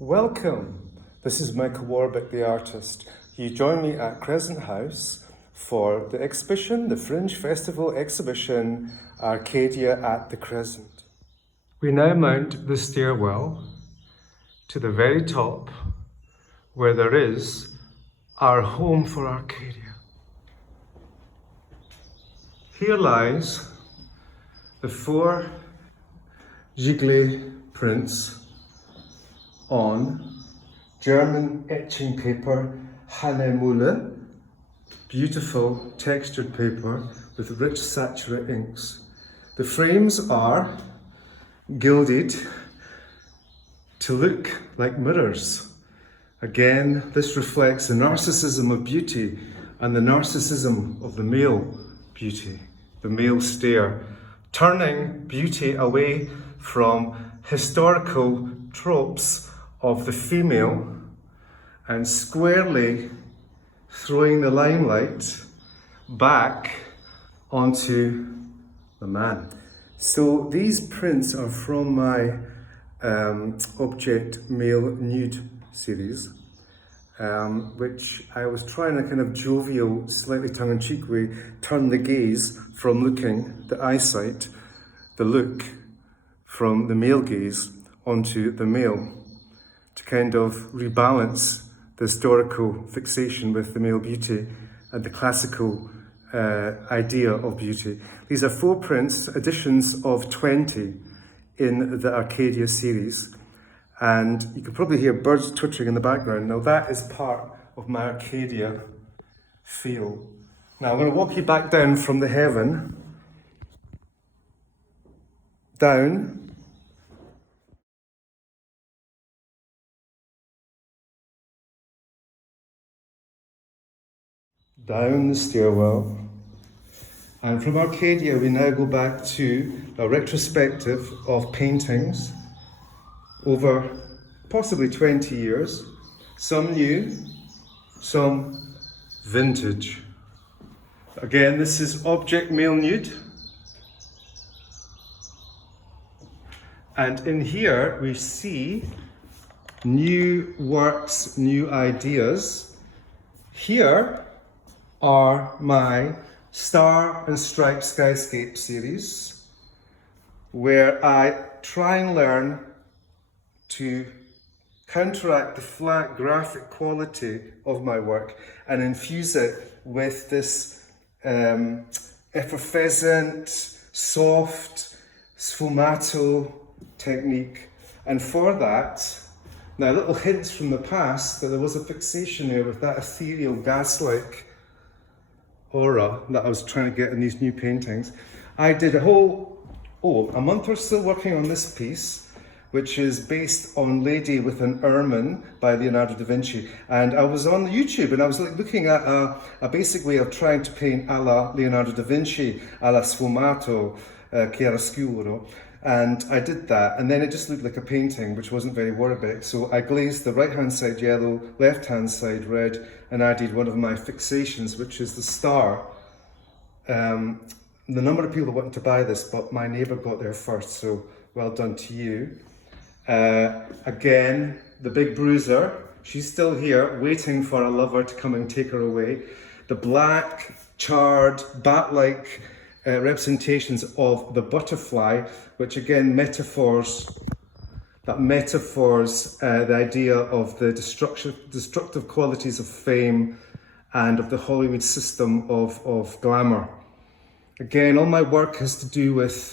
Welcome. This is Michael Warbeck, the artist. You join me at Crescent House for the exhibition, the Fringe Festival exhibition, Arcadia at the Crescent. We now mount the stairwell to the very top where there is our home for Arcadia. Here lies the 4 Giclee prints on German etching paper, Hannemühle, beautiful textured paper with rich saturate inks. The frames are gilded to look like mirrors. Again, this reflects the narcissism of beauty and the narcissism of the male beauty, the male stare, turning beauty away from historical tropes of the female and squarely throwing the limelight back onto the man. So these prints are from my Object Male Nude series, which I was trying to kind of jovial, slightly tongue-in-cheek way, turn the gaze from looking, the eyesight, the look, from the male gaze onto the male, to kind of rebalance the historical fixation with the male beauty and the classical idea of beauty. These are 4 prints, editions of 20 in the Arcadia series. And you can probably hear birds twittering in the background. Now that is part of my Arcadia feel. Now I'm going to walk you back down from the heaven, down the stairwell, and from Arcadia we now go back to a retrospective of paintings over possibly 20 years, some new, some vintage. Again, this is Object Male Nude, and in here we see new works, new ideas. Here are my Star and Stripe Skyscape series, where I try and learn to counteract the flat graphic quality of my work and infuse it with this effervescent, soft, sfumato technique. And for that, now little hints from the past that there was a fixation here with that ethereal gas-like aura that I was trying to get in these new paintings. I did a month or so working on this piece, which is based on Lady with an Ermine by Leonardo da Vinci. And I was on YouTube and I was looking at a basic way of trying to paint a la Leonardo da Vinci, a la sfumato, chiaroscuro. And I did that, and then it just looked like a painting, which wasn't very Warbeck. So I glazed the right-hand side yellow, left-hand side red, and added one of my fixations, which is the star. The number of people that wanted to buy this, but my neighbour got there first, so well done to you. Again, the big bruiser, she's still here, waiting for a lover to come and take her away. The black, charred, bat-like representations of the butterfly, which again metaphors the idea of the destructive qualities of fame and of the Hollywood system of glamour. Again, all my work has to do with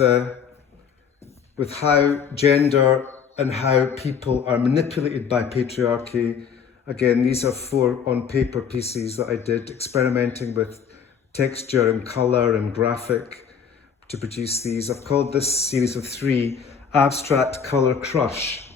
how gender and how people are manipulated by patriarchy. Again, these are 4 on paper pieces that I did, experimenting with texture and colour and graphic to produce these. I've called this series of 3 Abstract Colour Crush.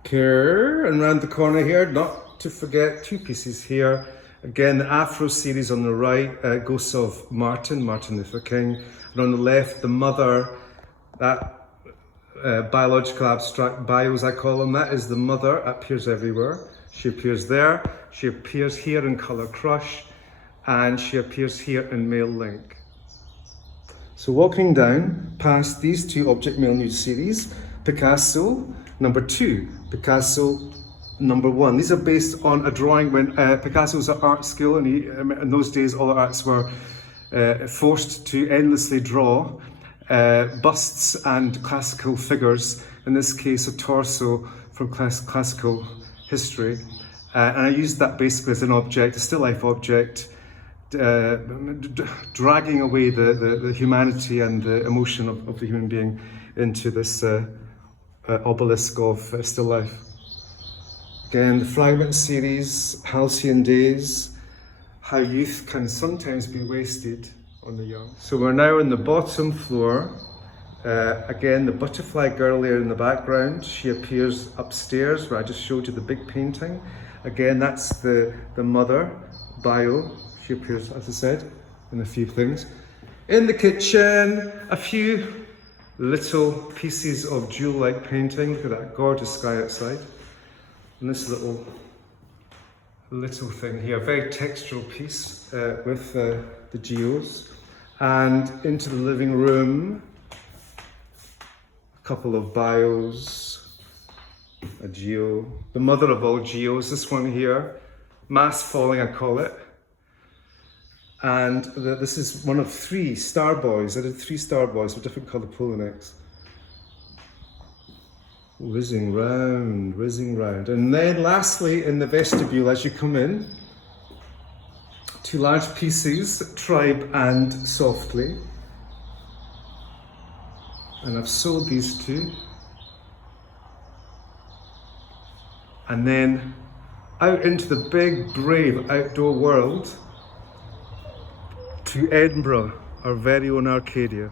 Okay, and round the corner here, not to forget 2 pieces here. Again, the Afro series on the right, Ghosts of Martin Luther King, and on the left, the mother, that biological abstract bios I call them, that is the mother, appears everywhere. She appears there, she appears here in Colour Crush, and she appears here in Male Link. So walking down past these 2 Object Male Nude series, Picasso, number 2, Picasso number 1. These are based on a drawing when Picasso was at art school, and in those days all artists were forced to endlessly draw busts and classical figures, in this case a torso from classical history. And I used that basically as an object, a still life object, dragging away the humanity and the emotion of the human being into this obelisk of still life. Again, the fragment series, Halcyon Days, how youth can sometimes be wasted on the young. So we're now on the bottom floor. Again, the butterfly girl there in the background, she appears upstairs where I just showed you the big painting. Again, that's the mother, Bio. She appears, as I said, in a few things. In the kitchen, a few little pieces of jewel-like painting. Look at that gorgeous sky outside. And this little thing here, a very textural piece with the geos. And into the living room, a couple of bios, a geo, the mother of all geos, this one here, mass falling I call it. And this is one of 3 star boys. I did 3 star boys with different coloured polo necks. Whizzing round, whizzing round. And then lastly, in the vestibule as you come in, 2 large pieces, Tribe and Softly. And I've sold these 2. And then out into the big, brave outdoor world, to Edinburgh, our very own Arcadia.